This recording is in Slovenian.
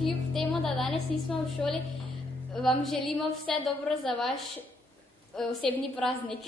Kljub temu, da danes nismo v šoli, vam želimo vse dobro za vaš osebni praznik.